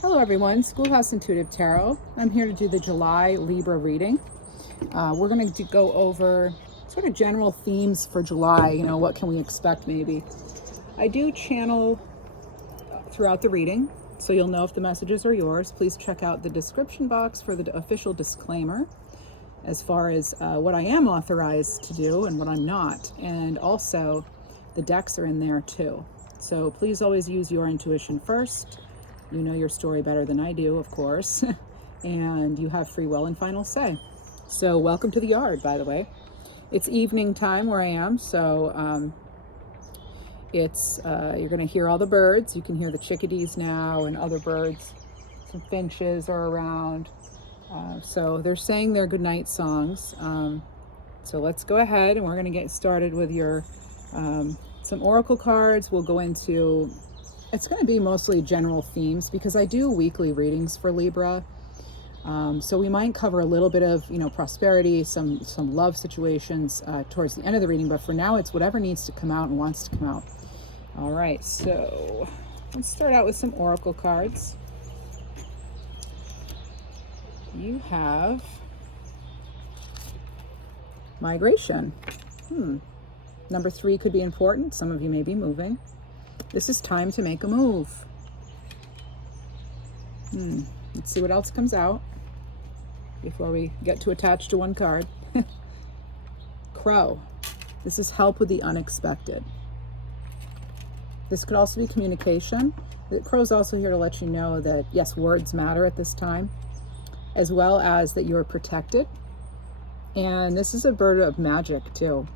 Hello everyone, Schoolhouse Intuitive Tarot. I'm here to do the July Libra reading. We're going to go over sort of general themes for July, what can we expect maybe. I do channel throughout the reading, so you'll know if the messages are yours. Please check out the description box for the official disclaimer as far as what I am authorized to do and what I'm not. And also the decks are in there too. So please always use your intuition first. You know your story better than I do, of course, and you have free will and final say. So welcome to the yard, by the way. It's evening time where I am, so you're going to hear all the birds. You can hear the chickadees now and other birds. Some finches are around. So they're saying their goodnight songs. So let's go ahead and we're going to get started with your some oracle cards. We'll go into... It's going to be mostly general themes because I do weekly readings for Libra. So we might cover a little bit of, prosperity, some love situations towards the end of the reading. But for now, it's whatever needs to come out and wants to come out. All right, so let's start out with some oracle cards. You have migration. Number 3 could be important. Some of you may be moving. This is time to make a move. Let's see what else comes out before we get too attached to one card. Crow. This is help with the unexpected. This could also be communication. The crow's also here to let you know that, yes, words matter at this time, as well as that you're protected. And this is a bird of magic, too.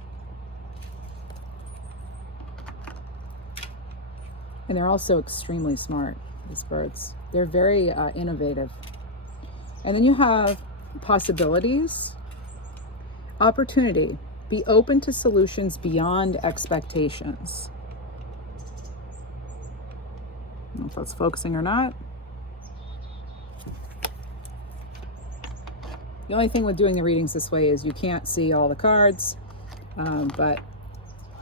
And they're also extremely smart, these birds. They're very innovative. And then you have possibilities, opportunity. Be open to solutions beyond expectations. I don't know if that's focusing or not. The only thing with doing the readings this way is you can't see all the cards, but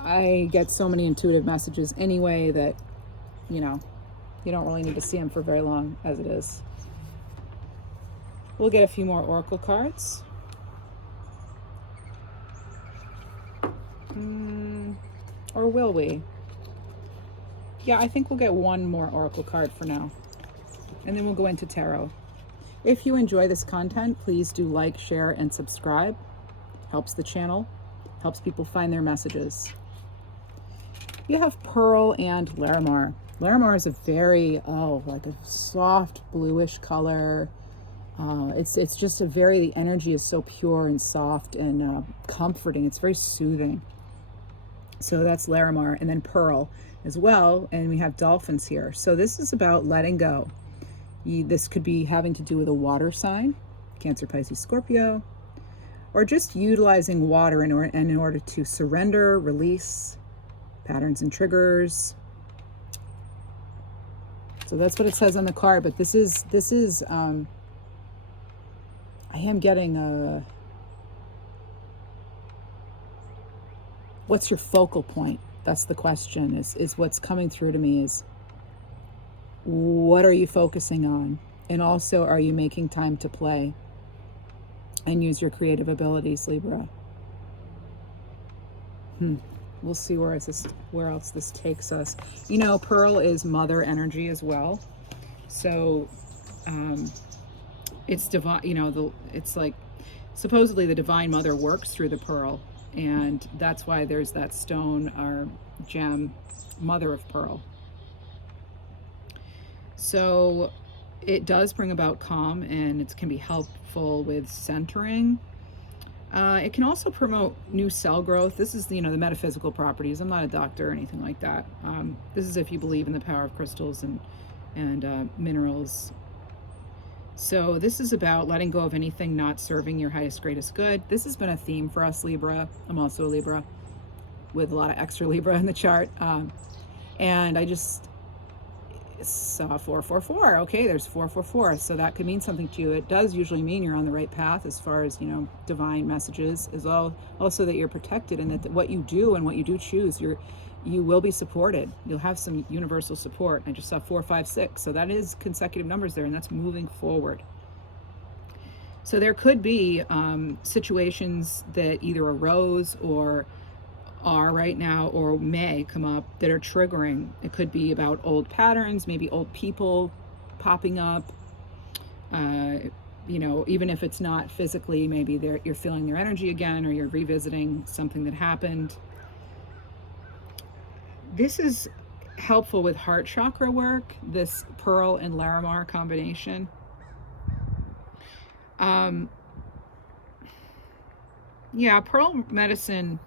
I get so many intuitive messages anyway that you don't really need to see them for very long as it is. We'll get a few more oracle cards. Or will we? Yeah, I think we'll get one more oracle card for now. And then we'll go into tarot. If you enjoy this content, please do like, share, and subscribe. Helps the channel, helps people find their messages. You have Pearl and Larimar. Larimar is a very, like a soft bluish color. It's just the energy is so pure and soft and comforting. It's very soothing. So that's Larimar. And then Pearl as well. And we have dolphins here. So this is about letting go. This could be having to do with a water sign, Cancer, Pisces, Scorpio, or just utilizing water in order to surrender, release patterns and triggers. So that's what it says on the card, but this is I am getting what's your focal point? That's the question, is what's coming through to me is, what are you focusing on? And also, are you making time to play and use your creative abilities, Libra? We'll see where else this takes us. Pearl is mother energy as well. So it's divine, it's like supposedly the divine mother works through the pearl. And that's why there's that stone or gem, mother of pearl. So it does bring about calm, and it can be helpful with centering. It can also promote new cell growth. This is, the metaphysical properties. I'm not a doctor or anything like that. This is if you believe in the power of crystals and minerals. So this is about letting go of anything not serving your highest, greatest good. This has been a theme for us, Libra. I'm also a Libra with a lot of extra Libra in the chart. And I just saw 444. Okay, there's 444. So that could mean something to you. It does usually mean you're on the right path as far as, divine messages, as well. Also that you're protected, and that what you do and what you do choose, you will be supported. You'll have some universal support. I just saw 4, 5, 6. So that is consecutive numbers there, and that's moving forward. So there could be situations that either arose or are right now or may come up that are triggering. It could be about old patterns, maybe old people popping up. You know, even if it's not physically, maybe you're feeling their energy again, or you're revisiting something that happened. This is helpful with heart chakra work, this Pearl and Larimar combination. Yeah, Pearl medicine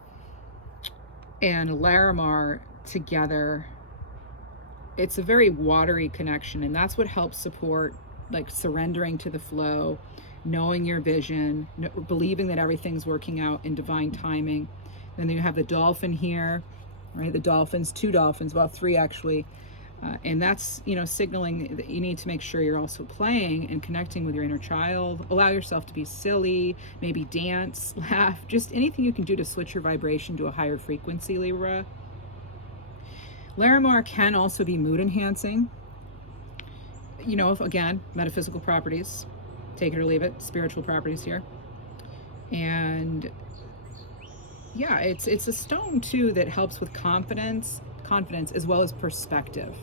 and Larimar together, it's a very watery connection, and that's what helps support like surrendering to the flow, knowing your vision, believing that everything's working out in divine timing. Then you have the dolphin here, right? The dolphins, 2 dolphins, well 3 actually, and that's, you know, signaling that you need to make sure you're also playing and connecting with your inner child. Allow yourself to be silly, maybe dance, laugh, just anything you can do to switch your vibration to a higher frequency, Libra. Larimar can also be mood enhancing. You know, again, metaphysical properties, take it or leave it, spiritual properties here. And yeah, it's a stone too that helps with confidence as well as perspective.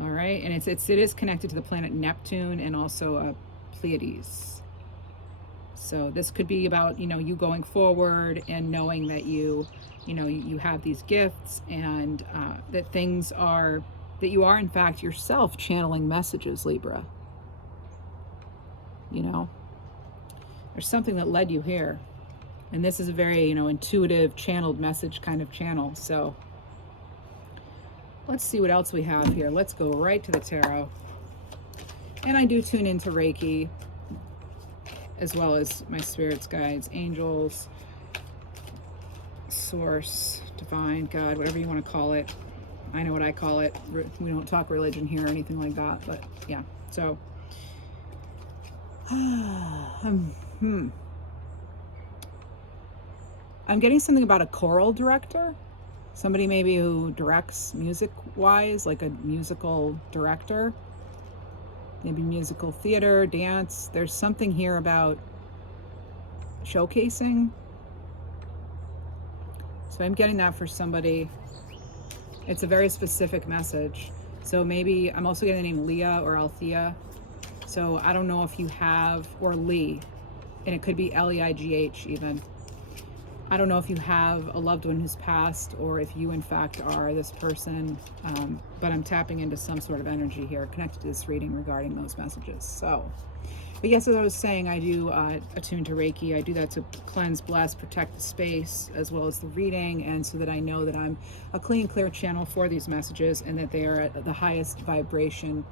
All right, and it is connected to the planet Neptune and also Pleiades. So this could be about, you know, you going forward and knowing that you have these gifts, and that things are, that you are in fact yourself channeling messages, Libra. You know, there's something that led you here, and this is a very, you know, intuitive channeled message kind of channel. So let's see what else we have here. Let's go right to the tarot. And I do tune into Reiki, as well as my spirits, guides, angels, source, divine, God, whatever you want to call it. I know what I call it. We don't talk religion here or anything like that, but yeah. So, I'm getting something about a choral director. Somebody maybe who directs music-wise, like a musical director. Maybe musical theater, dance. There's something here about showcasing. So I'm getting that for somebody. It's a very specific message. So maybe I'm also getting the name Leah or Althea. So I don't know if you have, or Lee, and it could be Leigh even. I don't know if you have a loved one who's passed, or if you in fact are this person, but I'm tapping into some sort of energy here connected to this reading regarding those messages. So, but yes, as I was saying, I do attune to Reiki. I do that to cleanse, bless, protect the space, as well as the reading, and so that I know that I'm a clean, clear channel for these messages, and that they are at the highest vibration,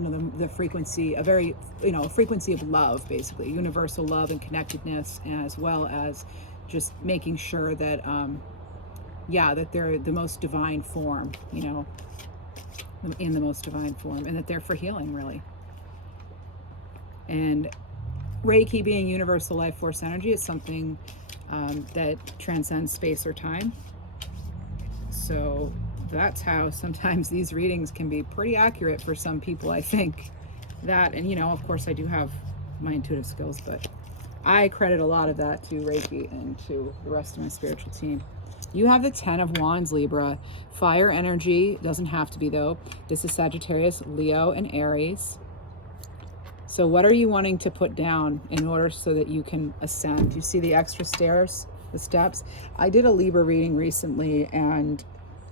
you know, the frequency, a very, you know, a frequency of love, basically, universal love and connectedness, as well as just making sure that, yeah, that they're the most divine form, you know, in the most divine form, and that they're for healing, really. And Reiki, being universal life force energy, is something that transcends space or time. So that's how sometimes these readings can be pretty accurate for some people, I think. That, and you know, of course I do have my intuitive skills, but I credit a lot of that to Reiki and to the rest of my spiritual team. You have the 10 of Wands, Libra. Fire energy, doesn't have to be though. This is Sagittarius, Leo, and Aries. So what are you wanting to put down in order so that you can ascend? You see the extra stairs, the steps? I did a Libra reading recently, and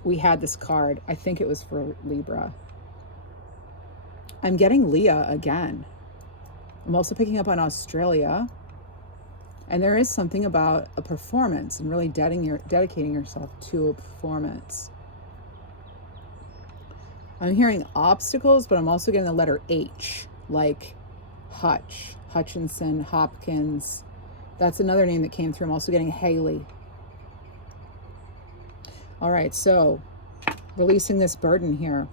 we had this card. I think it was for Libra. I'm getting Leah again. I'm also picking up on Australia. And there is something about a performance and really dedicating yourself to a performance. I'm hearing obstacles, but I'm also getting the letter H, like Hutch, Hutchinson, Hopkins. That's another name that came through. I'm also getting Haley. All right, so releasing this burden here.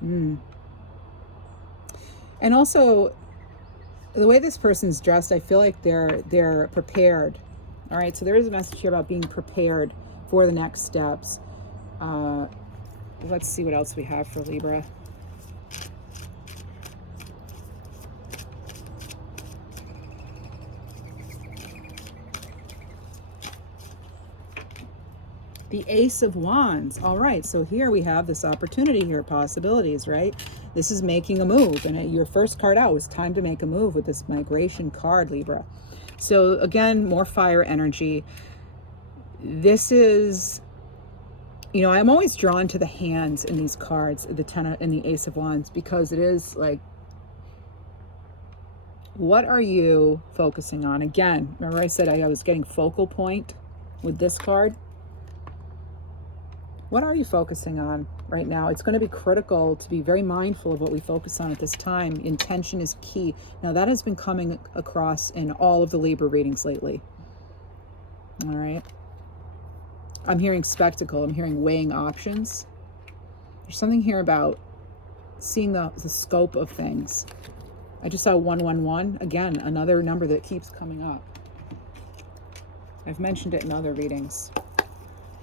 And also, the way this person's dressed, I feel like they're prepared. All right, so there is a message here about being prepared for the next steps. Let's see what else we have for Libra. The Ace of Wands. All right, so here we have this opportunity here, possibilities, right? This is making a move, and your first card out was time to make a move with this migration card, Libra. So again, more fire energy. This is, you know, I'm always drawn to the hands in these cards, the Ten and the Ace of Wands, because it is like, what are you focusing on? Again, remember I said I was getting focal point with this card? What are you focusing on right now? It's going to be critical to be very mindful of what we focus on at this time. Intention is key. Now, that has been coming across in all of the Libra readings lately. All right. I'm hearing spectacle. I'm hearing weighing options. There's something here about seeing the scope of things. I just saw 111. Again, another number that keeps coming up. I've mentioned it in other readings.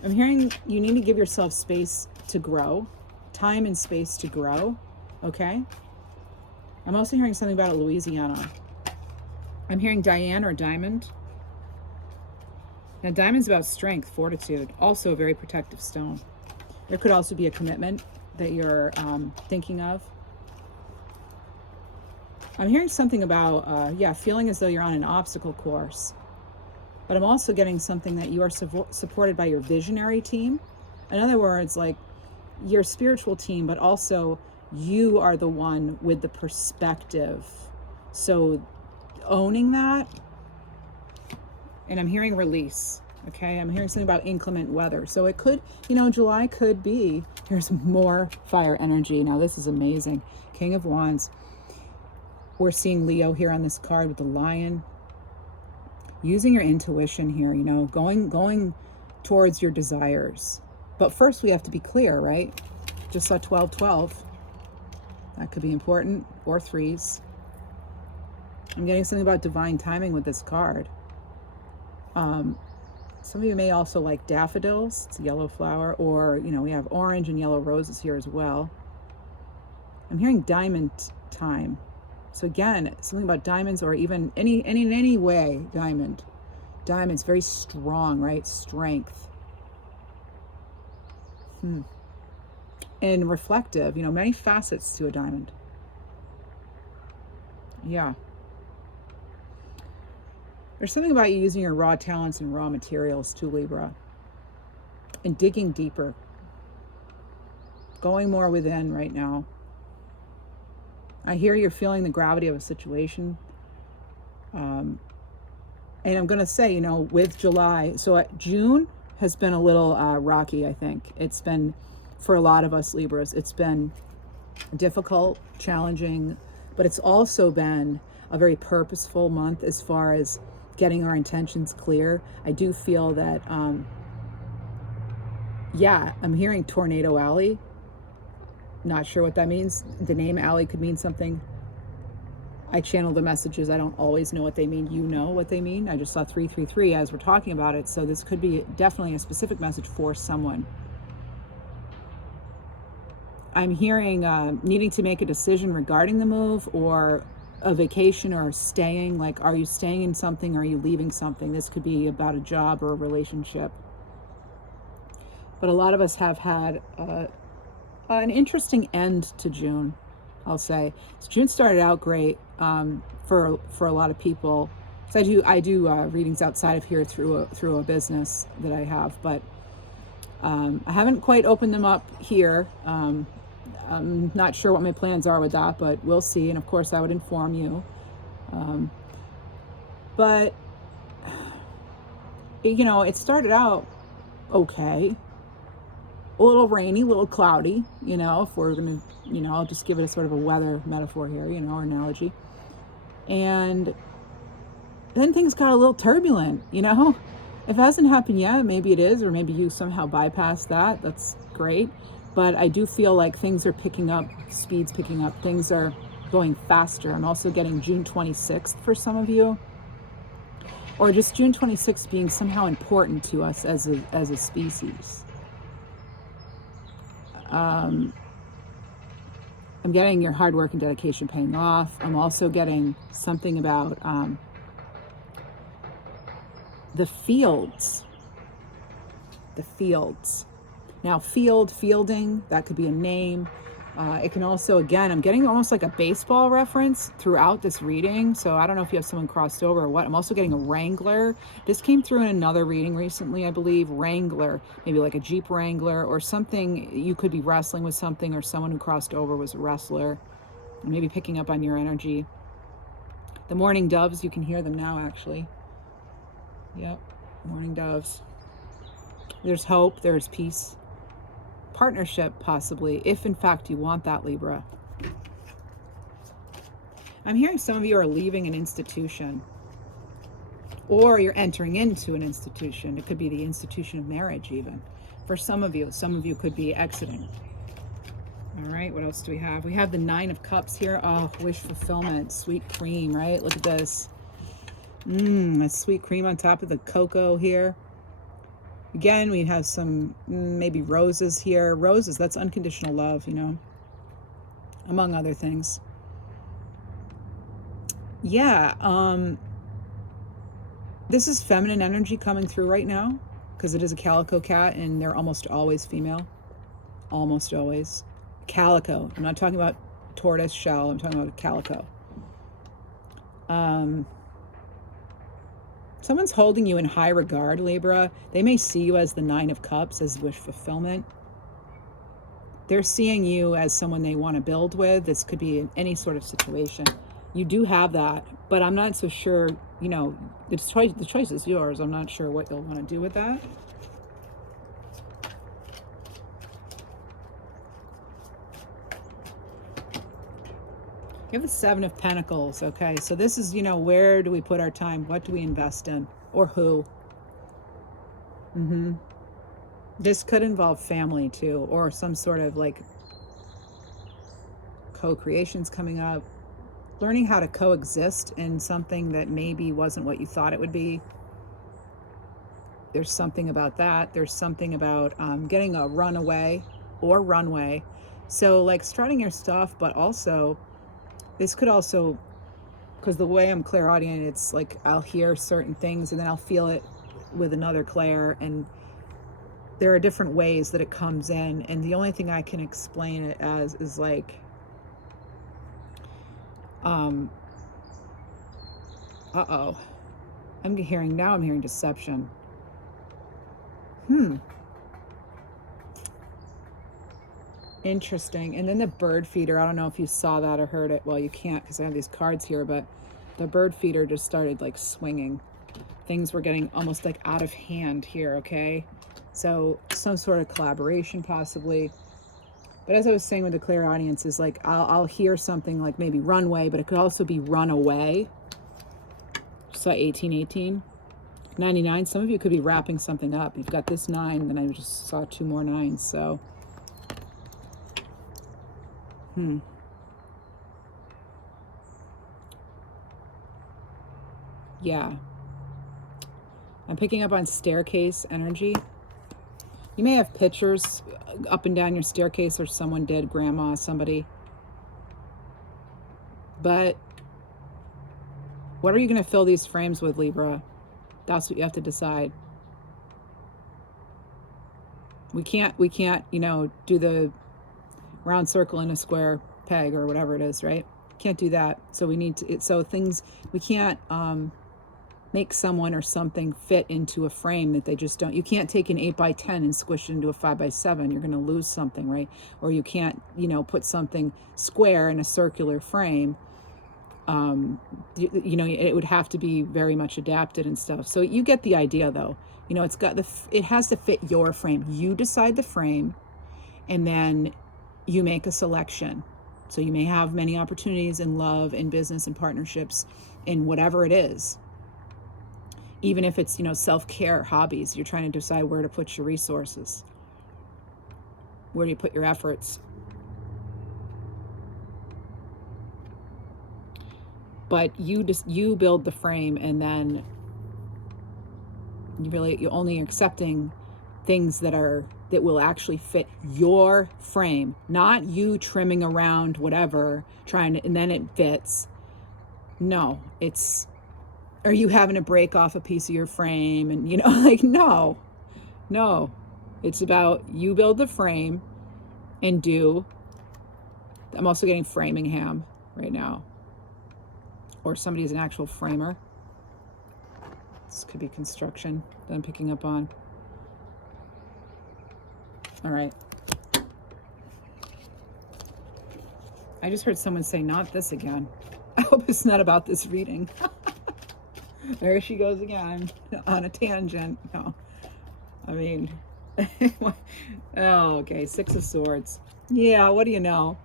I'm hearing you need to give yourself space to grow, time and space to grow, okay? I'm also hearing something about Louisiana. I'm hearing Diane or Diamond. Now, Diamond's about strength, fortitude, also a very protective stone. There could also be a commitment that you're thinking of. I'm hearing something about, feeling as though you're on an obstacle course. But I'm also getting something that you are supported by your visionary team. In other words, like your spiritual team, but also you are the one with the perspective. So owning that, and I'm hearing release, okay? I'm hearing something about inclement weather. So it could, you know, July could be, here's more fire energy. Now this is amazing. King of Wands. We're seeing Leo here on this card with the lion. Using your intuition here, you know, going towards your desires. But first we have to be clear, right? Just saw 12-12. That could be important. 4 3s. I'm getting something about divine timing with this card. Some of you may also like daffodils. It's a yellow flower. Or, you know, we have orange and yellow roses here as well. I'm hearing diamond time. So again, something about diamonds, or even in any way, diamond. Diamond's very strong, right? Strength. And reflective, you know, many facets to a diamond. Yeah. There's something about you using your raw talents and raw materials too, Libra. And digging deeper. Going more within right now. I hear you're feeling the gravity of a situation. And I'm going to say, you know, with July, so June has been a little rocky, I think. It's been, for a lot of us Libras, it's been difficult, challenging, but it's also been a very purposeful month as far as getting our intentions clear. I do feel that, I'm hearing Tornado Alley. Not sure what that means. The name Alley could mean something. I channel the messages. I don't always know what they mean. You know what they mean. I just saw 333 as we're talking about it. So this could be definitely a specific message for someone. I'm hearing needing to make a decision regarding the move, or a vacation, or staying. Like, are you staying in something? Or are you leaving something? This could be about a job or a relationship. But a lot of us have had an interesting end to June, I'll say. So June started out great for a lot of people. So I do readings outside of here through a business that I have, but I haven't quite opened them up here. I'm not sure what my plans are with that, but we'll see. And of course, I would inform you. But you know, it started out okay. A little rainy, a little cloudy, you know, if we're going to, you know, I'll just give it a sort of a weather metaphor here, you know, or analogy. And then things got a little turbulent, you know. If it hasn't happened yet, maybe it is, or maybe you somehow bypassed that. That's great. But I do feel like things are picking up, speed's picking up, things are going faster. I'm also getting June 26th for some of you. or just June 26th being somehow important to us as a species. I'm getting your hard work and dedication paying off. I'm also getting something about the fields. The fields. Now, fielding, that could be a name. It can also, again, I'm getting almost like a baseball reference throughout this reading. So I don't know if you have someone crossed over or what. I'm also getting a Wrangler. This came through in another reading recently, I believe. Wrangler, maybe like a Jeep Wrangler or something. You could be wrestling with something, or someone who crossed over was a wrestler. Maybe picking up on your energy. The morning doves, you can hear them now, actually. Yep, morning doves. There's hope, there's peace. Partnership, possibly, if in fact you want that, Libra. I'm hearing some of you are leaving an institution, or you're entering into an institution. It could be the institution of marriage, even. For some of you could be exiting. All right, what else do we have? We have the Nine of Cups here. Oh, wish fulfillment, sweet cream, right? Look at this. A sweet cream on top of the cocoa here. Again, we have some maybe roses here. Roses, that's unconditional love, you know, among other things. Yeah, this is feminine energy coming through right now, because it is a calico cat, and they're almost always female. Almost always. Calico. I'm not talking about tortoise shell. I'm talking about calico. Someone's holding you in high regard, Libra. They may see you as the Nine of Cups, as wish fulfillment. They're seeing you as someone they want to build with. This could be in any sort of situation. You do have that, but I'm not so sure, you know, the choice is yours. I'm not sure what you'll want to do with that. You have the Seven of Pentacles, okay? So this is, you know, where do we put our time? What do we invest in? Or who? This could involve family too, or some sort of like co-creations coming up. Learning how to coexist in something that maybe wasn't what you thought it would be. There's something about that. There's something about getting a runaway or runway. So like strutting your stuff, but also this could also, because the way I'm clairaudient, it's like I'll hear certain things and then I'll feel it with another clair, and there are different ways that it comes in, and the only thing I can explain it as is like I'm hearing deception. Interesting. And then the bird feeder, I don't know if you saw that or heard it. Well, you can't because I have these cards here, but the bird feeder just started like swinging. Things were getting almost like out of hand here, okay? So some sort of collaboration possibly. But as I was saying with the clairaudience is like I'll hear something like maybe runway, but it could also be runaway. So 1818. 99, some of you could be wrapping something up. You've got this 9, then I just saw 2 more 9s, so yeah. I'm picking up on staircase energy. You may have pictures up and down your staircase, or someone did, grandma, somebody. But what are you going to fill these frames with, Libra? That's what you have to decide. We can't, you know, do the round circle in a square peg or whatever it is, right? Can't do that. So we need to, so things, we can't make someone or something fit into a frame that they just don't. You can't take an 8x10 and squish it into a 5x7. You're going to lose something, right? Or you can't, you know, put something square in a circular frame. You know, it would have to be very much adapted and stuff. So you get the idea, though. You know, it has to fit your frame. You decide the frame, and then you make a selection. So you may have many opportunities in love, in business, and partnerships, in whatever it is. Even if it's, you know, self-care, hobbies, you're trying to decide where to put your resources. Where do you put your efforts? But you build the frame, and then You're only accepting things that will actually fit your frame, not you trimming around whatever, and then it fits. No, are you having to break off a piece of your frame and, like, no, it's about you build the frame and I'm also getting Framingham right now, or somebody's an actual framer. This could be construction that I'm picking up on. All right. I just heard someone say, not this again. I hope it's not about this reading. There she goes again on a tangent. No, I mean, oh, okay. Six of Swords. Yeah, what do you know?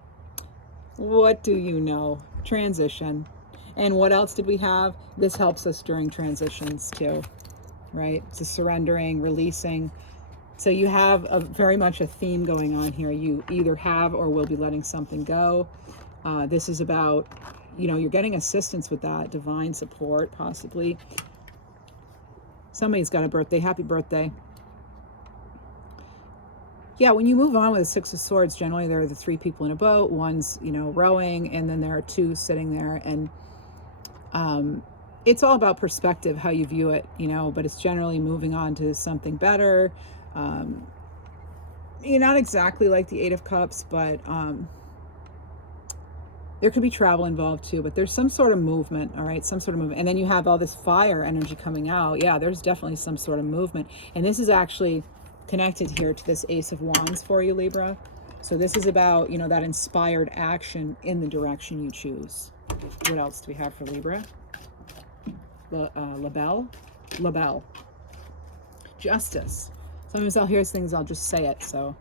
What do you know? Transition. And what else did we have? This helps us during transitions too, right? So surrendering, releasing. So you have very much a theme going on here. You either have or will be letting something go. This is about, you're getting assistance with that, divine support, possibly. Somebody's got a birthday. Happy birthday. Yeah, when you move on with the Six of Swords, generally there are the three people in a boat. One's, rowing, and then there are two sitting there. And it's all about perspective, how you view it, but it's generally moving on to something better. Not exactly like the Eight of Cups, but there could be travel involved too, but there's some sort of movement, all right? Some sort of movement. And then you have all this fire energy coming out. Yeah, there's definitely some sort of movement. And this is actually connected here to this Ace of Wands for you, Libra. So this is about, that inspired action in the direction you choose. What else do we have for Libra? Labelle. Justice. Sometimes I'll hear things, I'll just say it. So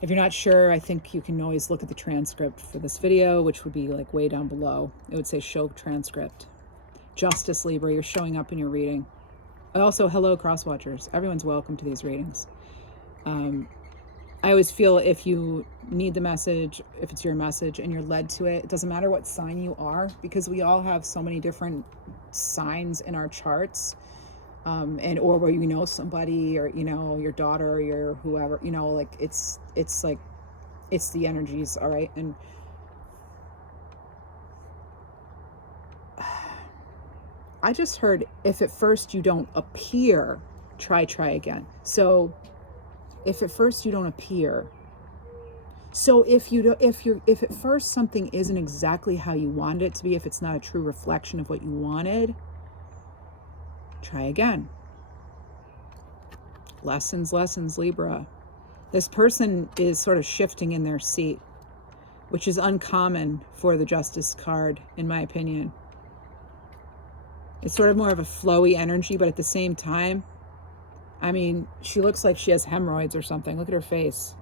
if you're not sure, I think you can always look at the transcript for this video, which would be like way down below. It would say show transcript. Justice, Libra, you're showing up in your reading. Also, hello, cross-watchers. Everyone's welcome to these readings. I always feel if you need the message, if it's your message and you're led to it, it doesn't matter what sign you are, because we all have so many different signs in our charts. Or where somebody, or your daughter, or your whoever, like it's the energies, all right? And I just heard, if at first you don't appear, try again. So if at first you don't appear, so if at first something isn't exactly how you wanted it to be, if it's not a true reflection of what you wanted, try again. Lessons, Libra. This person is sort of shifting in their seat, which is uncommon for the Justice card, in my opinion. It's sort of more of a flowy energy, but at the same time, I mean, she looks like she has hemorrhoids or something. Look at her face.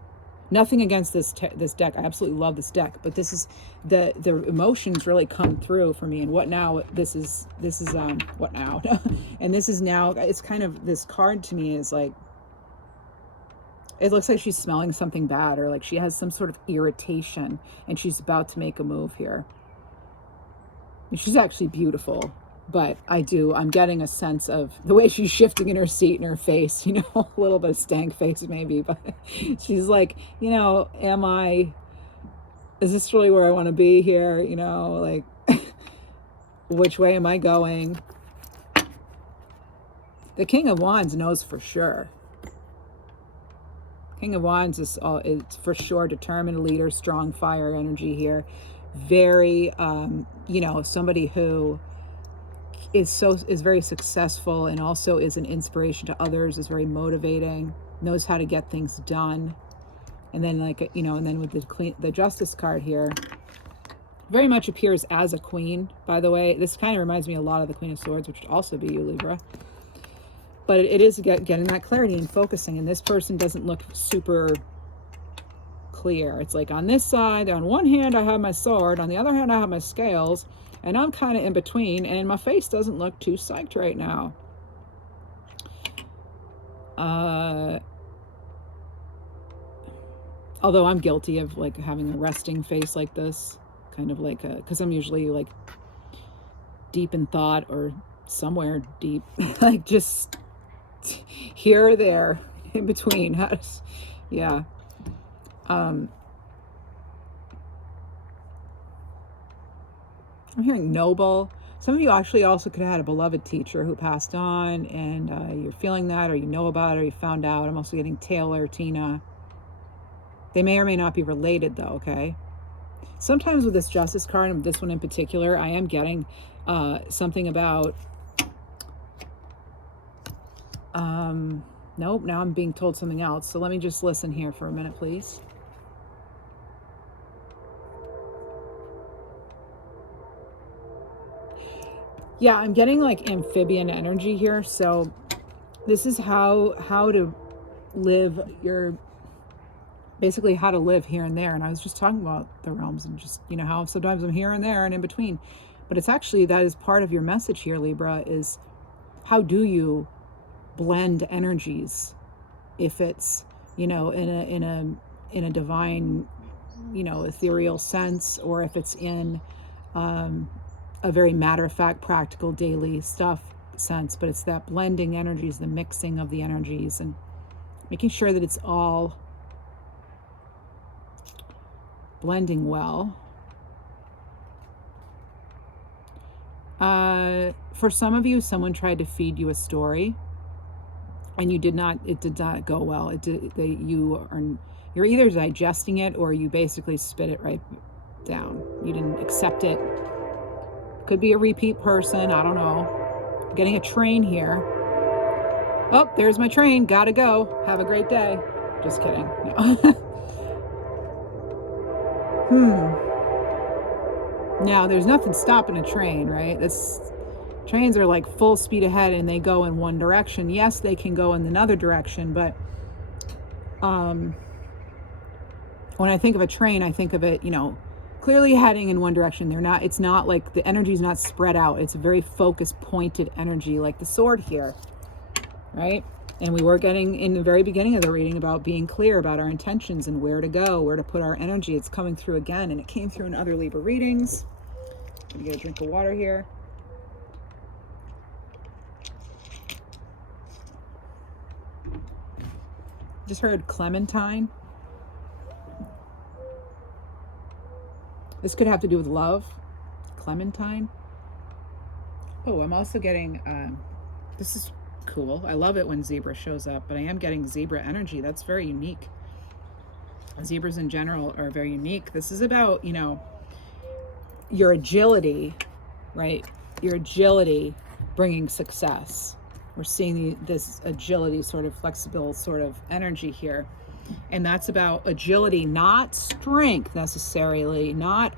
Nothing against this deck. I absolutely love this deck, but this is the emotions really come through for me. And what now? This is what now? And this is now. It's kind of, this card to me is like, it looks like she's smelling something bad, or like she has some sort of irritation, and she's about to make a move here. And she's actually beautiful. But I'm getting a sense of the way she's shifting in her seat and her face, a little bit of stank face maybe, but she's like, is this really where I want to be here? Like, which way am I going? The King of Wands knows for sure. King of Wands is for sure determined leader, strong fire energy here. Very, somebody who is very successful, and also is an inspiration to others, is very motivating, knows how to get things done. And then and then with the Justice card here, very much appears as a queen, by the way. This kind of reminds me a lot of the Queen of Swords, which would also be you, Libra. But it is getting that clarity and focusing, and this person doesn't look super clear. It's like on this side, on one hand I have my sword, on the other hand I have my scales, and I'm kind of in between, and my face doesn't look too psyched right now. Although I'm guilty of like having a resting face like this, kind of like because I'm usually like deep in thought, or somewhere deep, like just here or there, in between. Yeah. I'm hearing noble. Some of you actually also could have had a beloved teacher who passed on, and you're feeling that, or you know about it, or you found out. I'm also getting Taylor, Tina. They may or may not be related, though, okay? Sometimes with this Justice card, and this one in particular, I am getting something about... nope, now I'm being told something else. So let me just listen here for a minute, please. Yeah, I'm getting like amphibian energy here. So this is how to live your... basically how to live here and there. And I was just talking about the realms and just, you know, how sometimes I'm here and there and in between. But it's actually, that is part of your message here, Libra, is how do you blend energies? If it's, you know, in a divine, you know, ethereal sense, or if it's in a very matter-of-fact, practical, daily stuff sense. But it's that blending energies, the mixing of the energies, and making sure that it's all blending well. For some of you, someone tried to feed you a story, and it did not go well. You're either digesting it, or you basically spit it right down. You didn't accept it. Could be a repeat person, I don't know. I'm getting a train here. Oh, there's my train, gotta go. Have a great day. Just kidding. No. Now, there's nothing stopping a train, right? Trains are like full speed ahead and they go in one direction. Yes, they can go in another direction, but when I think of a train, I think of it, you know, clearly heading in one direction. It's not like the energy is not spread out. It's a very focused, pointed energy, like the sword here, right? And we were getting in the very beginning of the reading about being clear about our intentions and where to go, where to put our energy. It's coming through again, and it came through in other Libra readings. Let me get a drink of water here. Just heard Clementine. This could have to do with love. Clementine. Oh, I'm also getting, this is cool. I love it when zebra shows up, but I am getting zebra energy. That's very unique. Zebras in general are very unique. This is about, you know, your agility, right? Your agility bringing success. We're seeing this agility, sort of flexible sort of energy here. And that's about agility, not strength necessarily, not,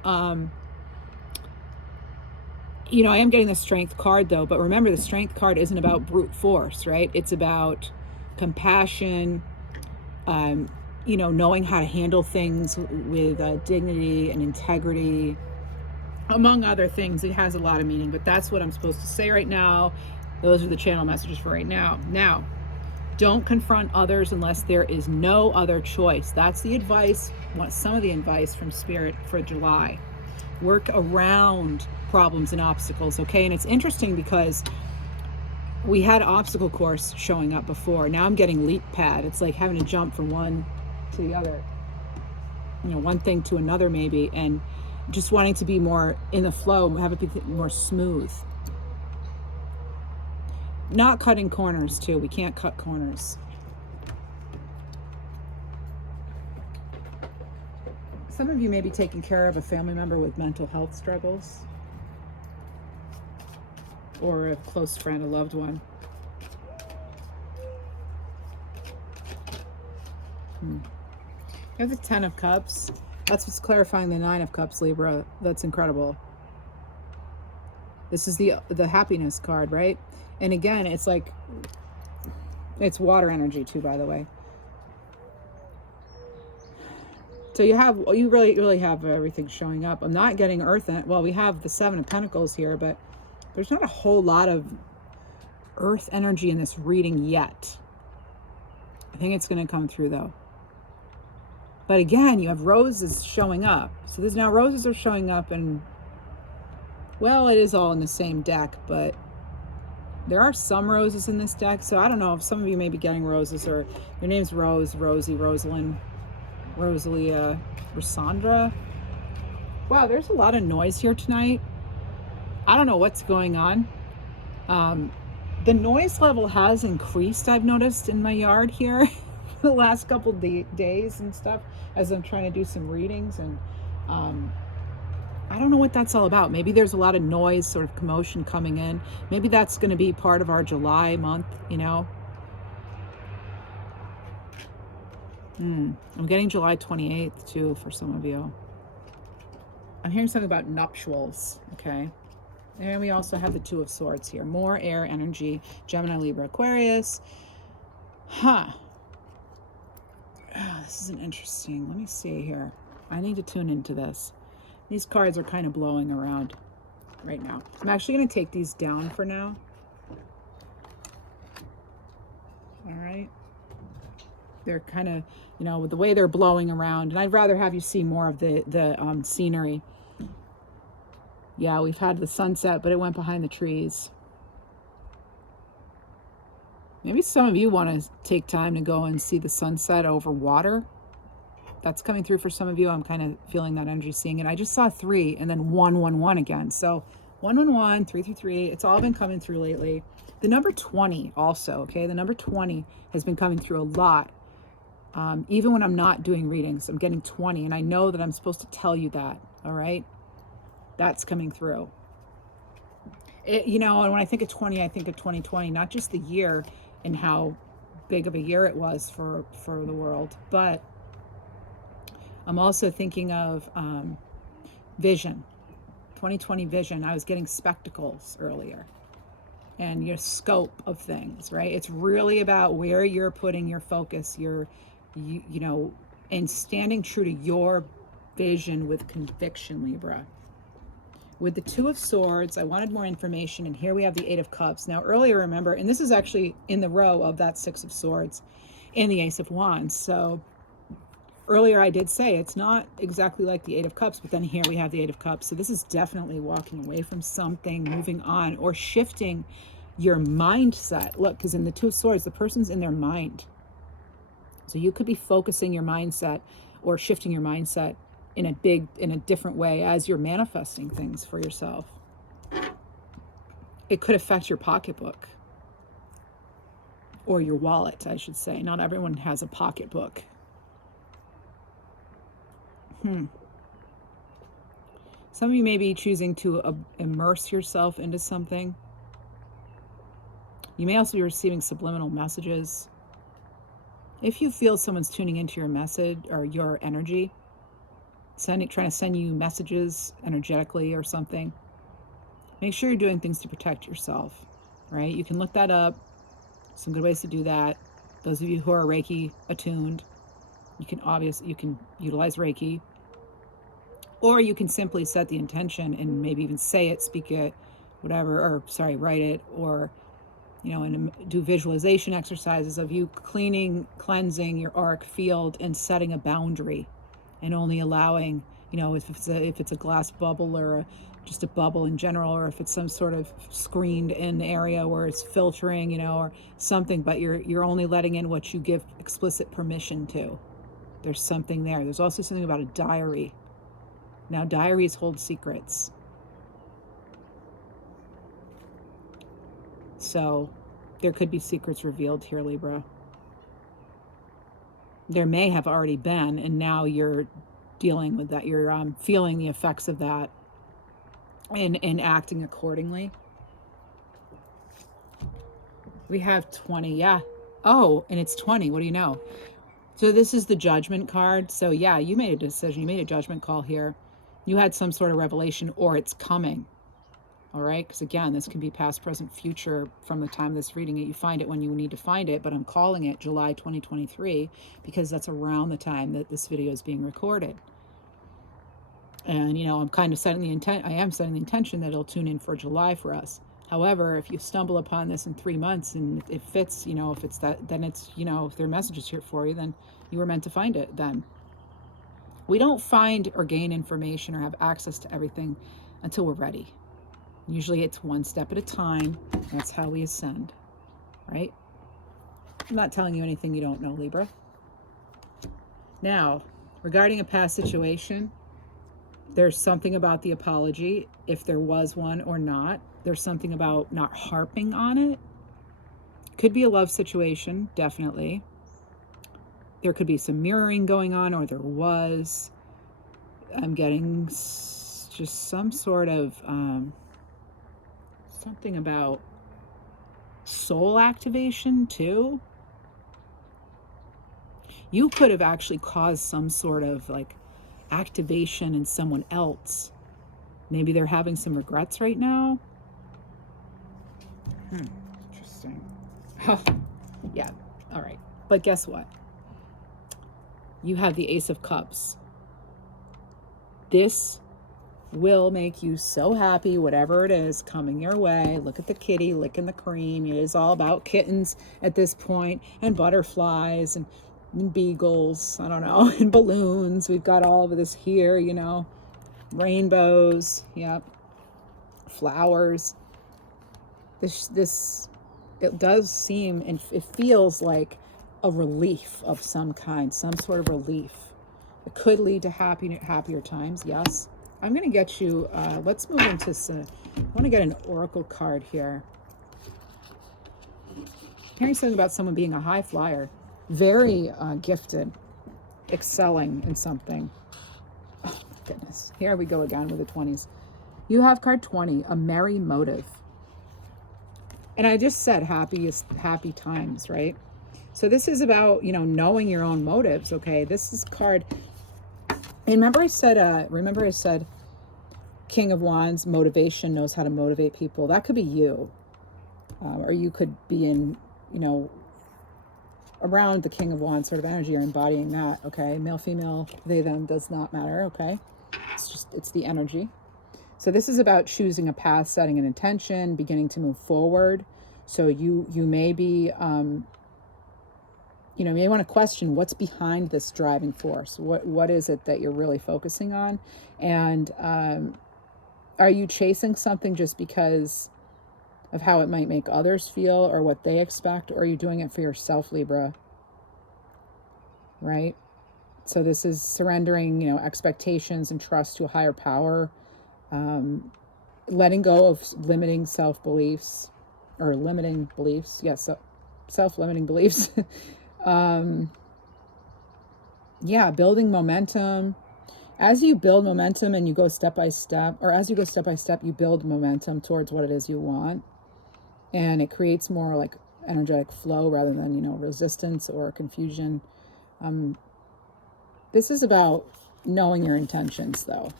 you know, I am getting the strength card though, but remember the strength card isn't about brute force, right? It's about compassion, you know, knowing how to handle things with dignity and integrity, among other things. It has a lot of meaning, but that's what I'm supposed to say right now. Those are the channel messages for right now. Now, don't confront others unless there is no other choice. That's the advice, some of the advice from Spirit for July. Work around problems and obstacles, okay? And it's interesting because we had obstacle course showing up before. Now I'm getting leap pad. It's like having to jump from one to the other, you know, one thing to another maybe, and just wanting to be more in the flow, have it be more smooth. Not cutting corners too. We can't cut corners. Some of you may be taking care of a family member with mental health struggles, or a close friend, a loved one. You have the 10 of Cups. That's what's clarifying the 9 of Cups, Libra. That's incredible. This is the happiness card, right? And again, it's like, it's water energy too, by the way. So you really have everything showing up. I'm not getting earth. Well, we have the 7 of Pentacles here, but there's not a whole lot of earth energy in this reading yet. I think it's going to come through though. But again, you have roses showing up. So there's now roses are showing up, and well, it is all in the same deck, but There are some roses in this deck, so I don't know if some of you may be getting roses, or your name's Rose, Rosie, Rosalind, Rosalia, Rosandra. Wow, there's a lot of noise here tonight. I don't know what's going on. The noise level has increased, I've noticed, in my yard here the last couple days and stuff, as I'm trying to do some readings, and I don't know what that's all about. Maybe there's a lot of noise, sort of commotion coming in. Maybe that's going to be part of our July month, you know. I'm getting July 28th too for some of you. I'm hearing something about nuptials, okay? And we also have the Two of Swords here. More air energy, Gemini, Libra, Aquarius. This isn't interesting. Let me see here. I need to tune into this. These cards are kind of blowing around right now. I'm actually going to take these down for now. All right. They're kind of, you know, with the way they're blowing around. And I'd rather have you see more of the scenery. Yeah, we've had the sunset, but it went behind the trees. Maybe some of you want to take time to go and see the sunset over water. That's coming through for some of you. I'm kind of feeling that energy, seeing it. I just saw 3 and then 111 again. So 111, 333. It's all been coming through lately. The number 20 also, okay? The number 20 has been coming through a lot. Even when I'm not doing readings, I'm getting 20. And I know that I'm supposed to tell you that, all right? That's coming through. You know, and when I think of 20, I think of 2020, not just the year and how big of a year it was for the world, but I'm also thinking of vision, 2020 vision. I was getting spectacles earlier, and your scope of things, right? It's really about where you're putting your focus, you know, and standing true to your vision with conviction, Libra. With the Two of Swords, I wanted more information, and here we have the Eight of Cups. Now, earlier, remember, and this is actually in the row of that Six of Swords and the Ace of Wands. So earlier I did say it's not exactly like the Eight of Cups, but then here we have the Eight of Cups. So this is definitely walking away from something, moving on, or shifting your mindset. Look, because in the Two of Swords, the person's in their mind. So you could be focusing your mindset or shifting your mindset in a different way as you're manifesting things for yourself. It could affect your pocketbook or your wallet, I should say. Not everyone has a pocketbook. Some of you may be choosing to immerse yourself into something. You may also be receiving subliminal messages. If you feel someone's tuning into your message or your energy, trying to send you messages energetically or something, make sure you're doing things to protect yourself, right? You can look that up. Some good ways to do that. Those of you who are Reiki attuned, you can utilize Reiki, or you can simply set the intention and maybe even say it, speak it, whatever, or write it, or, you know, and do visualization exercises of you cleansing your auric field and setting a boundary, and only allowing, you know, if it's a glass bubble or just a bubble in general, or if it's some sort of screened in area where it's filtering, you know, or something, but you're only letting in what you give explicit permission to. There's something there. There's also something about a diary. Now, diaries hold secrets. So there could be secrets revealed here, Libra. There may have already been, and now you're dealing with that. You're feeling the effects of that and acting accordingly. We have 20, yeah. Oh, and it's 20, what do you know? So this is the Judgment card. So yeah, you made a decision. You made a judgment call here. You had some sort of revelation, or it's coming. All right, because again, this can be past, present, future from the time of this reading. You find it when you need to find it, but I'm calling it July 2023 because that's around the time that this video is being recorded. And, you know, I'm kind of setting the intent. I am setting the intention that it'll tune in for July for us. However, if you stumble upon this in 3 months and it fits, you know, if it's that, then it's, you know, if there are messages here for you, then you were meant to find it then. We don't find or gain information or have access to everything until we're ready. Usually it's one step at a time. That's how we ascend, right? I'm not telling you anything you don't know, Libra. Now, regarding a past situation, there's something about the apology, if there was one or not. There's something about not harping on it. Could be a love situation, definitely. There could be some mirroring going on, or there was. I'm getting just some sort of something about soul activation too. You could have actually caused some sort of like activation in someone else. Maybe they're having some regrets right now. Interesting. Yeah, all right. But guess what? You have the Ace of Cups. This will make you so happy, whatever it is coming your way. Look at the kitty licking the cream. It is all about kittens at this point, and butterflies and beagles, I don't know, and balloons. We've got all of this here, you know, rainbows, yep, flowers. This it does seem, and it feels like a relief of some kind, some sort of relief. It could lead to happier times, yes. I'm going to get you, let's move into some, I want to get an oracle card here. Hearing something about someone being a high flyer, very gifted, excelling in something. Oh, goodness. Here we go again with the 20s. You have card 20, a merry motive. And I just said happy times, right? So this is about, you know, knowing your own motives, okay? This is card. And remember I said King of Wands, motivation, knows how to motivate people. That could be you. Or you could be in, you know, around the King of Wands sort of energy, or embodying that, okay? Male, female, they, them, does not matter, okay? It's the energy. So this is about choosing a path, setting an intention, beginning to move forward. So you may be, you know, you may want to question what's behind this driving force. What is it that you're really focusing on? And are you chasing something just because of how it might make others feel or what they expect? Or are you doing it for yourself, Libra? Right? So this is surrendering, you know, expectations and trust to a higher power. Letting go of limiting self-beliefs, or limiting beliefs. Yes, self-limiting beliefs. Yeah, building momentum. As you build momentum and you go step by step, or as you go step by step, you build momentum towards what it is you want. And it creates more like energetic flow rather than, you know, resistance or confusion. This is about knowing your intentions, though,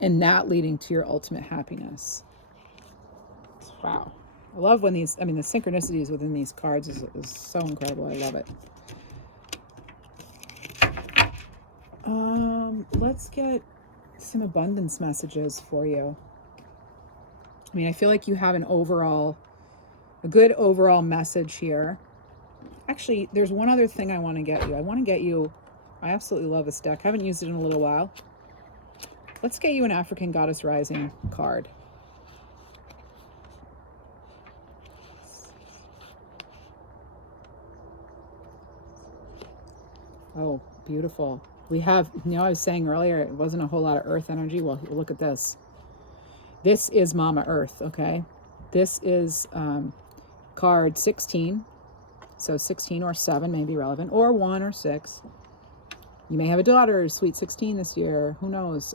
and that leading to your ultimate happiness. Wow. I love when these, I mean, the synchronicities within these cards is so incredible. I love it. Let's get some abundance messages for you. I mean, I feel like you have a good overall message here. Actually, there's one other thing I want to get you. I absolutely love this deck. I haven't used it in a little while. Let's get you an African Goddess Rising card. Oh, beautiful. We have, you know, I was saying earlier, it wasn't a whole lot of earth energy. Well, look at this. This is Mama Earth, okay? This is card 16. So 16 or 7 may be relevant, or 1 or 6. You may have a daughter, sweet 16 this year. Who knows?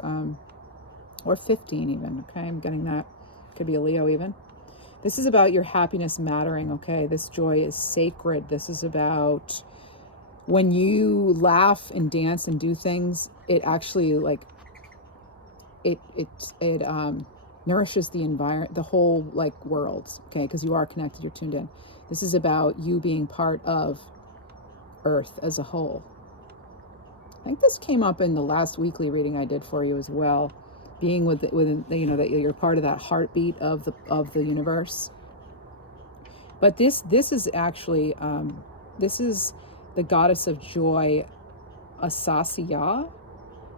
Or 15 even, okay? I'm getting that. Could be a Leo even. This is about your happiness mattering, okay? This joy is sacred. This is about when you laugh and dance and do things, it actually like it nourishes the environment, the whole like world, okay? Because you are connected, you're tuned in. This is about you being part of Earth as a whole. I think this came up in the last weekly reading I did for you as well. Being with you know, that you're part of that heartbeat of the universe. But this is actually this is the goddess of joy, Asasiya.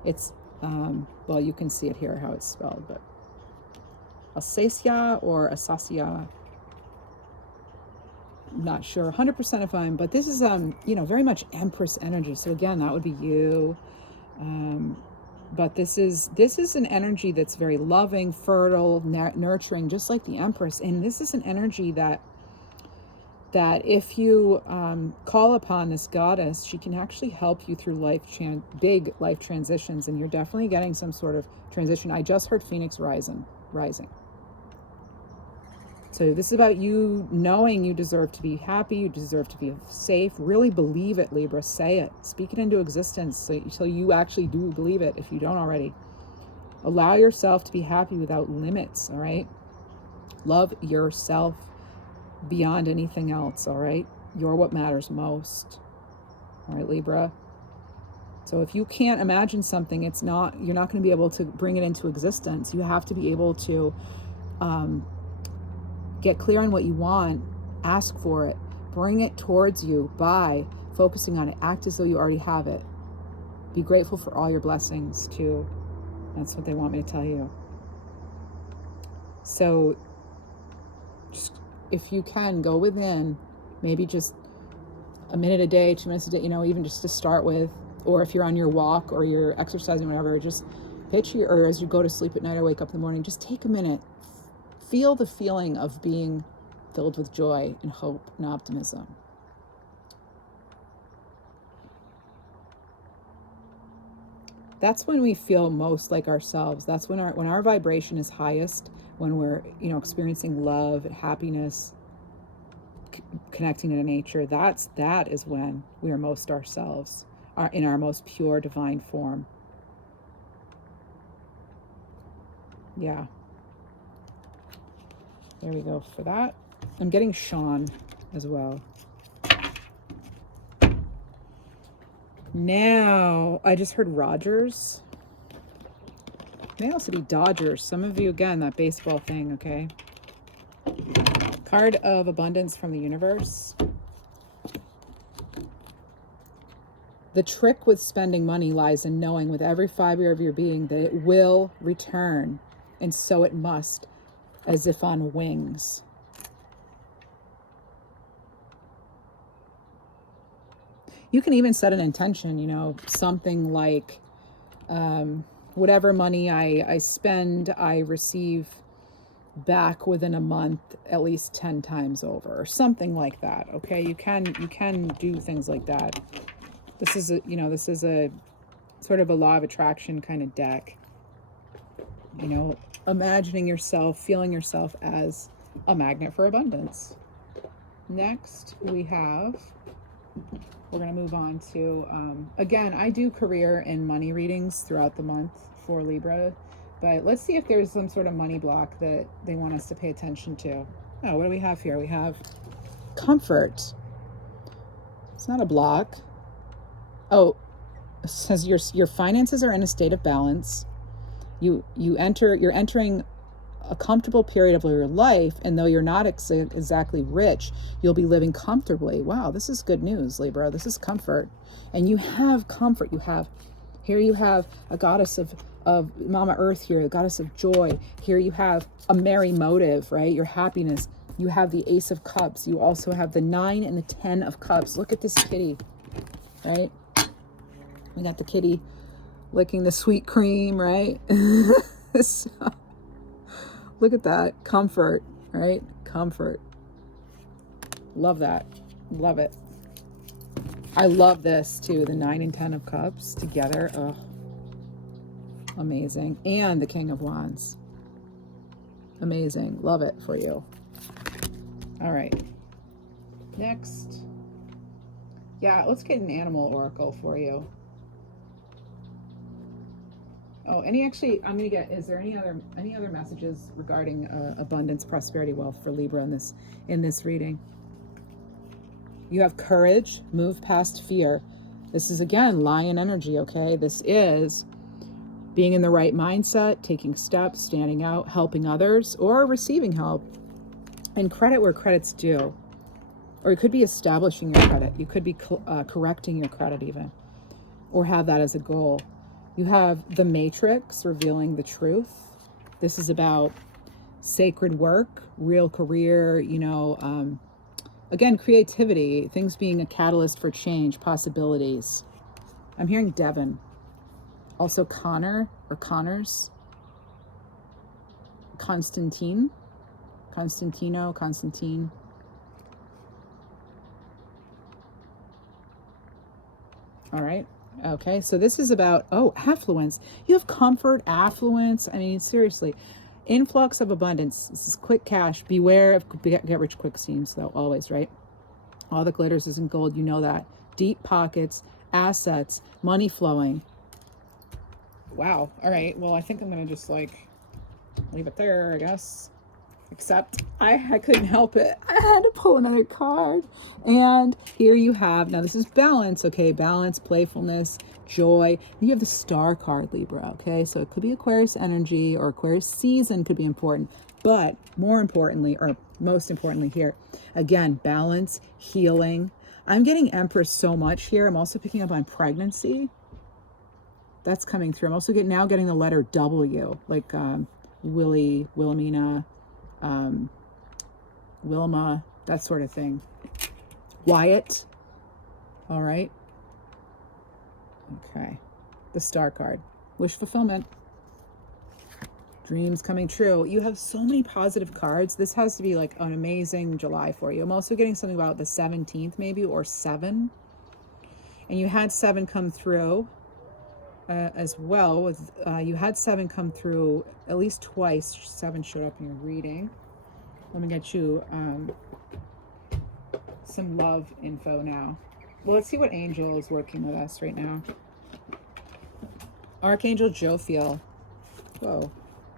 It's well, you can see it here how it's spelled, but Alsacia or Alsacia. I'm not sure 100% if I'm, but this is, you know, very much Empress energy. So again, that would be you. But this is an energy that's very loving, fertile, nurturing, just like the Empress. And this is an energy that if you call upon this goddess, she can actually help you through big life transitions. And you're definitely getting some sort of transition. I just heard Phoenix rising. So this is about you knowing you deserve to be happy, you deserve to be safe. Really believe it, Libra. Say it. Speak it into existence until you actually do believe it, if you don't already. Allow yourself to be happy without limits, all right? Love yourself beyond anything else, all right? You're what matters most, all right, Libra? So if you can't imagine something, you're not going to be able to bring it into existence. You have to be able to get clear on what you want, ask for it, bring it towards you by focusing on it. Act as though you already have it. Be grateful for all your blessings too. That's what they want me to tell you. So just, if you can, go within, maybe just a minute a day, 2 minutes a day, you know, even just to start with, or if you're on your walk or you're exercising, whatever, just picture, or as you go to sleep at night or wake up in the morning, just take a minute. Feel the feeling of being filled with joy and hope and optimism. That's when we feel most like ourselves. That's when our vibration is highest, when we're, you know, experiencing love and happiness, connecting to nature. That is when we are most ourselves, in our most pure divine form. Yeah. There we go for that. I'm getting Sean as well. Now, I just heard Rogers. May also be Dodgers. Some of you, again, that baseball thing, okay? Card of abundance from the universe. The trick with spending money lies in knowing with every fiber of your being that it will return, and so it must, as if on wings. You can even set an intention, you know, something like whatever money I spend, I receive back within a month at least 10 times over, or something like that. Okay, you can do things like that. This is a sort of a law of attraction kind of deck. You know, imagining yourself, feeling yourself as a magnet for abundance. Next, we're going to move on to, again, I do career and money readings throughout the month for Libra, but let's see if there's some sort of money block that they want us to pay attention to. Oh, what do we have here? We have comfort. It's not a block. Oh, it says your finances are in a state of balance. You're entering a comfortable period of your life, and though you're not exactly rich, you'll be living comfortably. Wow, this is good news, Libra. This is comfort. And you have comfort. You have a goddess of Mama Earth here, a goddess of joy. Here you have a merry motive, right? Your happiness. You have the Ace of Cups. You also have the 9 and the 10 of Cups. Look at this kitty, right? We got the kitty licking the sweet cream, right? So, look at that. Comfort, right? Comfort. Love that. Love it. I love this too. The 9 and 10 of Cups together. Oh, amazing. And the King of Wands. Amazing. Love it for you. All right. Next. Yeah, let's get an animal oracle for you. Oh, I'm gonna get, is there any other messages regarding abundance, prosperity, wealth for Libra in this reading? You have courage, move past fear. This is, again, lion energy, okay? This is being in the right mindset, taking steps, standing out, helping others, or receiving help. And credit where credit's due. Or it could be establishing your credit. You could be correcting your credit even, or have that as a goal. You have the Matrix revealing the truth. This is about sacred work, real career, again, creativity, things being a catalyst for change, possibilities. I'm hearing Devon. Also Connor or Connors. Constantine. Constantine. All right. Okay. So this is about, affluence. You have comfort, affluence. I mean, seriously. Influx of abundance. This is quick cash. Beware of get rich quick schemes, though, always, right? All that glitters isn't gold. You know that. Deep pockets, assets, money flowing. Wow. All right. Well, I think I'm going to just leave it there, I guess. Except I couldn't help it. I had to pull another card. And here you have, now this is balance, okay? Balance, playfulness, joy. You have the star card, Libra, okay? So it could be Aquarius energy or Aquarius season could be important. But more importantly, or most importantly here, again, balance, healing. I'm getting Empress so much here. I'm also picking up on pregnancy. That's coming through. I'm also getting the letter W, like Willie, Wilhelmina, Wilma, that sort of thing. Wyatt. All right. Okay. The star card. Wish fulfillment. Dreams coming true. You have so many positive cards. This has to be like an amazing July for you. I'm also getting something about the 17th maybe, or 7. And you had 7 come through as well. With you had 7 come through at least twice. 7 showed up in your reading. Let me get you some love info now. Well, let's see what angel is working with us right now. Archangel Jophiel. Whoa.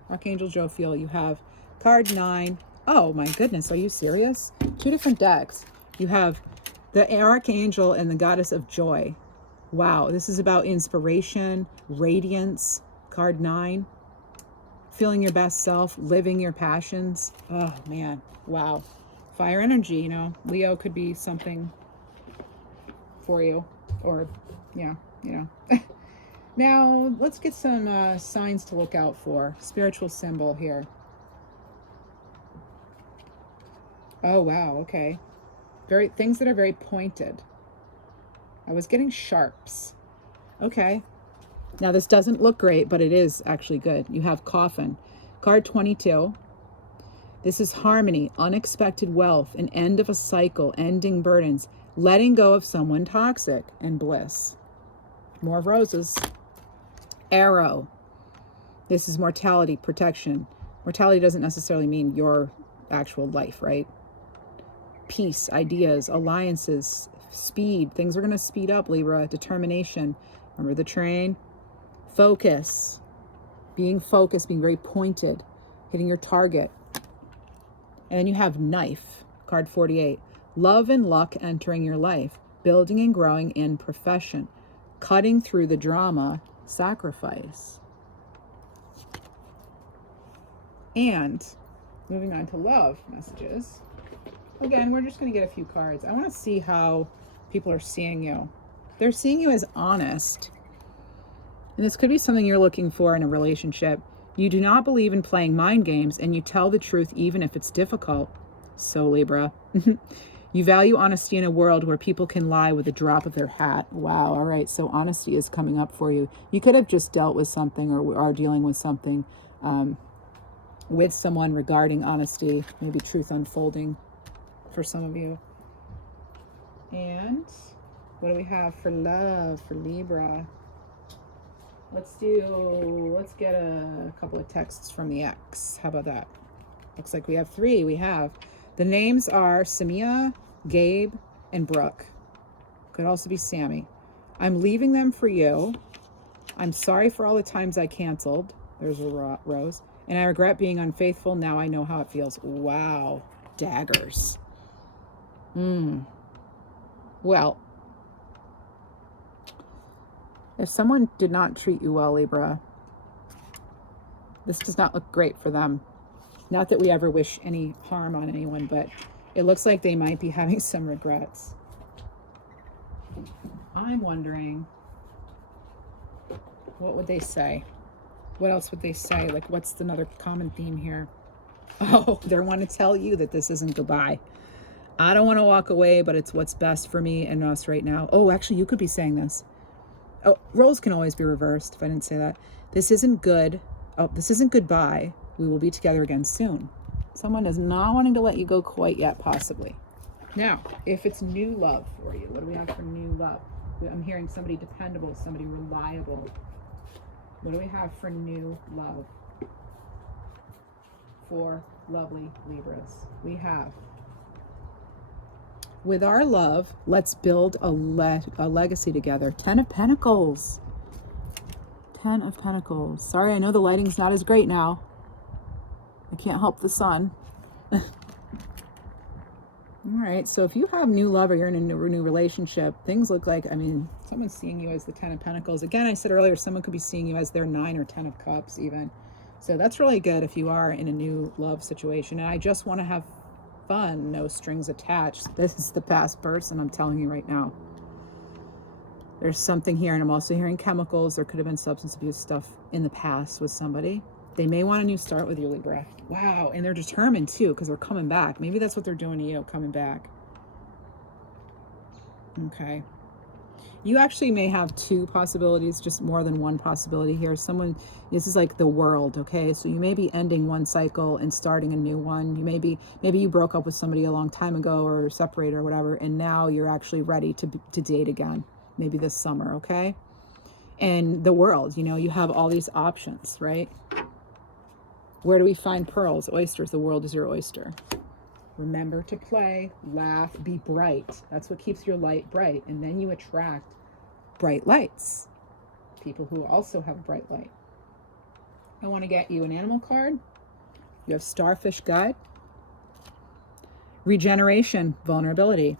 Archangel Jophiel. You have card 9. Oh my goodness, are you serious? 2 different decks. You have the Archangel and the Goddess of Joy. Wow, this is about inspiration, radiance. Card 9. Feeling your best self, living your passions. Oh man, wow. Fire energy, Leo could be something for you, or yeah, Now let's get some signs to look out for. Spiritual symbol here. Oh wow, okay. Things that are very pointed. I was getting sharps. Okay. Now this doesn't look great, but it is actually good. You have coffin. Card 22. This is harmony, unexpected wealth, an end of a cycle, ending burdens, letting go of someone toxic, and bliss. More roses. Arrow. This is mortality, protection. Mortality doesn't necessarily mean your actual life, right? Peace, ideas, alliances, speed. Things are going to speed up, Libra. Determination. Remember the train? Focus. Being focused, being very pointed, hitting your target. And then you have knife, card 48. Love and luck entering your life, building and growing in profession, cutting through the drama, sacrifice. And moving on to love messages. Again, we're just going to get a few cards. I want to see how people are seeing you. They're seeing you as honest. And this could be something you're looking for in a relationship. You do not believe in playing mind games, and you tell the truth even if it's difficult. So, Libra. You value honesty in a world where people can lie with a drop of their hat. Wow. All right. So honesty is coming up for you. You could have just dealt with something or are dealing with something with someone regarding honesty, maybe truth unfolding for some of you. And what do we have for love for Libra? Let's get a couple of texts from the ex. How about that? Looks like we have 3. The names are Samia, Gabe, and Brooke. Could also be Sammy. I'm leaving them for you. I'm sorry for all the times I canceled. There's a rose. And I regret being unfaithful. Now I know how it feels. Wow. Daggers. Well, if someone did not treat you well, Libra, this does not look great for them. Not that we ever wish any harm on anyone, but it looks like they might be having some regrets. I'm wondering, what would they say? What else would they say? Like, what's another common theme here? Oh, they want to tell you that this isn't goodbye. I don't want to walk away, but it's what's best for me and us right now. Oh, actually, you could be saying this. Oh, roles can always be reversed if I didn't say that. This isn't good. Oh, this isn't goodbye. We will be together again soon. Someone is not wanting to let you go quite yet, possibly. Now, if it's new love for you, what do we have for new love? I'm hearing somebody dependable, somebody reliable. What do we have for new love for lovely Libras? We have, with our love, let's build a legacy together. 10 of Pentacles. 10 of Pentacles. Sorry, I know the lighting's not as great now. I can't help the sun. All right, so if you have new love or you're in a new relationship, things look like, I mean, someone's seeing you as the 10 of Pentacles. Again, I said earlier, someone could be seeing you as their 9 or 10 of Cups even. So that's really good if you are in a new love situation. And I just want to have fun, no strings attached. This is the past person, I'm telling you right now. There's something here, and I'm also hearing chemicals. There could have been substance abuse stuff in the past with somebody. They may want a new start with you, Libra. Wow, and they're determined too, because they're coming back. Maybe that's what they're doing to you, coming back. Okay. You actually may have two possibilities, just more than one possibility here. Someone, this is like the world, okay? So you may be ending one cycle and starting a new one. You maybe you broke up with somebody a long time ago or separated or whatever, and now you're actually ready to date again, maybe this summer, okay? And the world, you know, you have all these options, right? Where do we find pearls? Oysters. The world is your oyster. Remember to play, laugh, be bright. That's what keeps your light bright. And then you attract bright lights. People who also have bright light. I want to get you an animal card. You have Starfish Guide. Regeneration, vulnerability.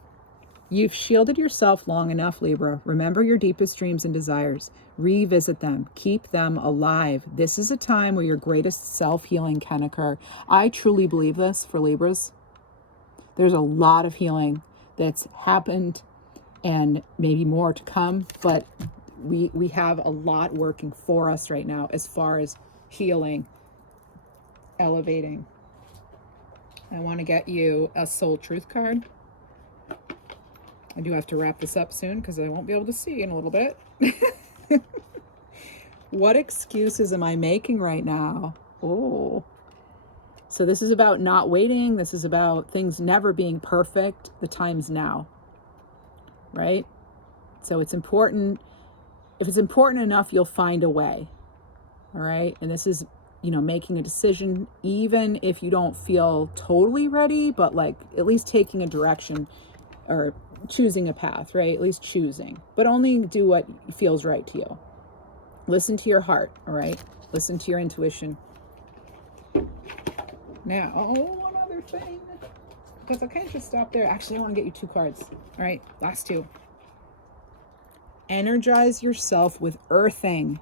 You've shielded yourself long enough, Libra. Remember your deepest dreams and desires. Revisit them. Keep them alive. This is a time where your greatest self-healing can occur. I truly believe this for Libras. There's a lot of healing that's happened and maybe more to come, but we have a lot working for us right now as far as healing, elevating. I want to get you a Soul Truth card. I do have to wrap this up soon because I won't be able to see in a little bit. What excuses am I making right now? Oh. So this is about not waiting. This is about things never being perfect. The time's now, right? So it's important. If it's important enough, you'll find a way, all right? And this is, you know, making a decision, even if you don't feel totally ready, but like at least taking a direction or choosing a path, right? At least choosing, but only do what feels right to you. Listen to your heart, all right? Listen to your intuition. Now, one other thing, because I can't just stop there. Actually, I want to get you two cards. All right, last two. Energize yourself with earthing.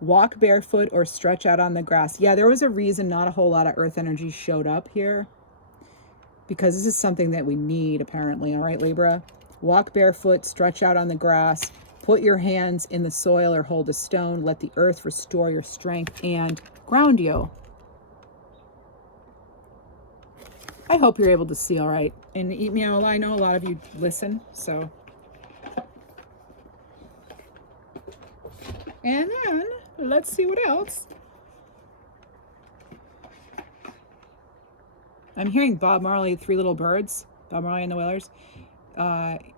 Walk barefoot or stretch out on the grass. Yeah, there was a reason not a whole lot of earth energy showed up here, because this is something that we need, apparently. All right, Libra. Walk barefoot, stretch out on the grass, put your hands in the soil or hold a stone. Let the earth restore your strength and ground you. I hope you're able to see all right. And, you know, I know a lot of you listen, so. And then, let's see what else. I'm hearing Bob Marley, Three Little Birds. Bob Marley and the Wailers.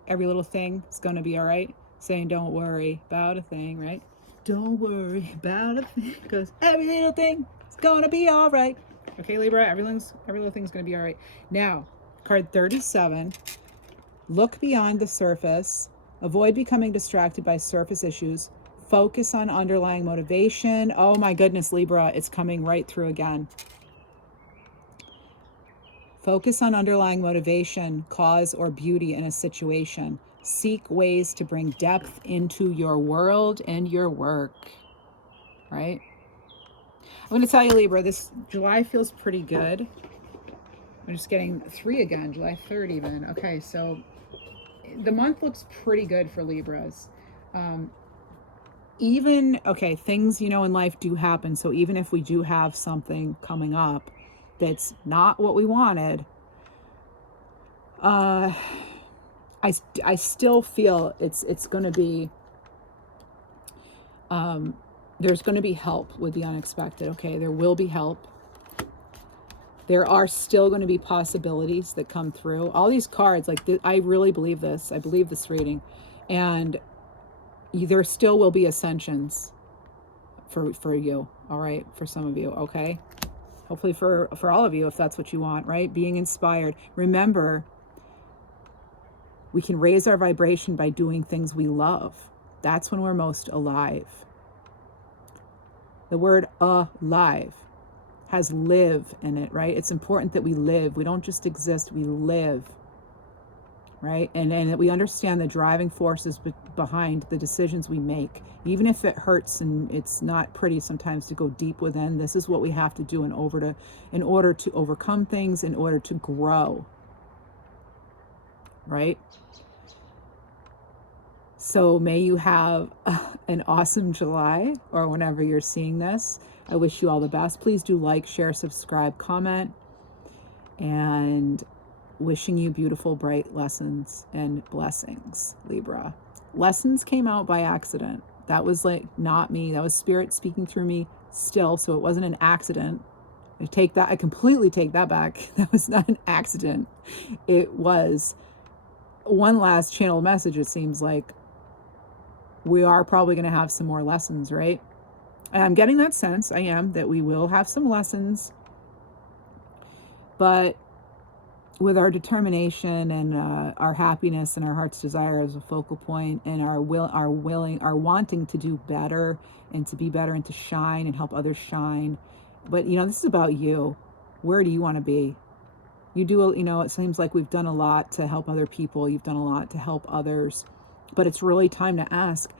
Every little thing is going to be all right. Saying, don't worry about a thing, right? Don't worry about a thing, because every little thing is going to be all right. Okay, Libra, every little thing's going to be all right. Now, card 37. Look beyond the surface. Avoid becoming distracted by surface issues. Focus on underlying motivation. Oh my goodness, Libra, it's coming right through again. Focus on underlying motivation, cause, or beauty in a situation. Seek ways to bring depth into your world and your work, right? I'm going to tell you, Libra, this July feels pretty good. I'm just getting 3 again, July 3rd even. Okay, so the month looks pretty good for Libras. even, okay, things, you know, in life do happen. So even if we do have something coming up that's not what we wanted, I still feel it's going to be, there's going to be help with the unexpected. Okay, there will be help. There are still going to be possibilities that come through. All these cards, like, I really believe this. I believe this reading. And there still will be ascensions for you, all right? For some of you, okay? Hopefully for all of you, if that's what you want, right? Being inspired. Remember, we can raise our vibration by doing things we love. That's when we're most alive. The word alive has live in it, right? It's important that we live. We don't just exist, we live, right? And that we understand the driving forces behind the decisions we make. Even if it hurts and it's not pretty sometimes to go deep within, this is what we have to do in order to overcome things, in order to grow, right? So may you have an awesome July, or whenever you're seeing this. I wish you all the best. Please do like, share, subscribe, comment, and wishing you beautiful, bright lessons and blessings, Libra. Lessons came out by accident. That was like not me. That was spirit speaking through me still. So it wasn't an accident. I completely take that back. That was not an accident. It was one last channel message. It seems like we are probably going to have some more lessons, right? And I'm getting that sense, I am, that we will have some lessons. But with our determination and our happiness and our heart's desire as a focal point, and our wanting to do better and to be better and to shine and help others shine. But, you know, this is about you. Where do you want to be? You do, you know, it seems like we've done a lot to help other people. You've done a lot to help others. But it's really time to ask,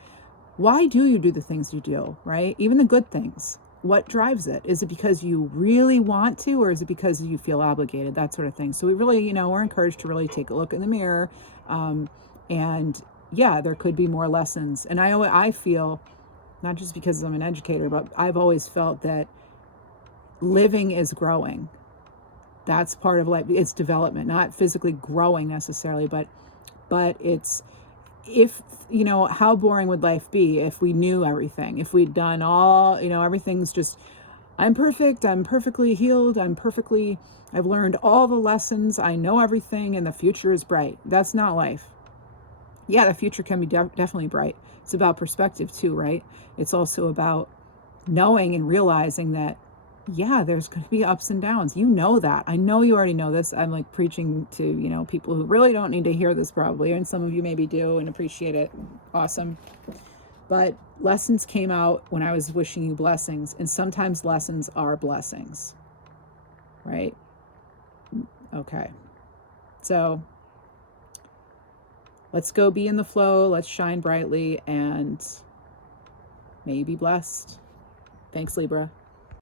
why do you do the things you do, right? Even the good things. What drives it? Is it because you really want to, or is it because you feel obligated? That sort of thing. So we really, you know, we're encouraged to really take a look in the mirror. And yeah, there could be more lessons. And I feel, not just because I'm an educator, but I've always felt that living is growing. That's part of life. It's development, not physically growing necessarily, but it's, if, you know, how boring would life be if we knew everything, if we'd done all, you know, everything's just, I'm perfect, I'm perfectly healed, I've learned all the lessons, I know everything, and the future is bright. That's not life. Yeah, the future can be definitely bright. It's about perspective too, right? It's also about knowing and realizing that, yeah, there's going to be ups and downs. You know that. I know you already know this. I'm like preaching to, you know, people who really don't need to hear this probably, and some of you maybe do and appreciate it. Awesome. But lessons came out when I was wishing you blessings, and sometimes lessons are blessings, right? Okay. So let's go be in the flow. Let's shine brightly, and may you be blessed. Thanks, Libra.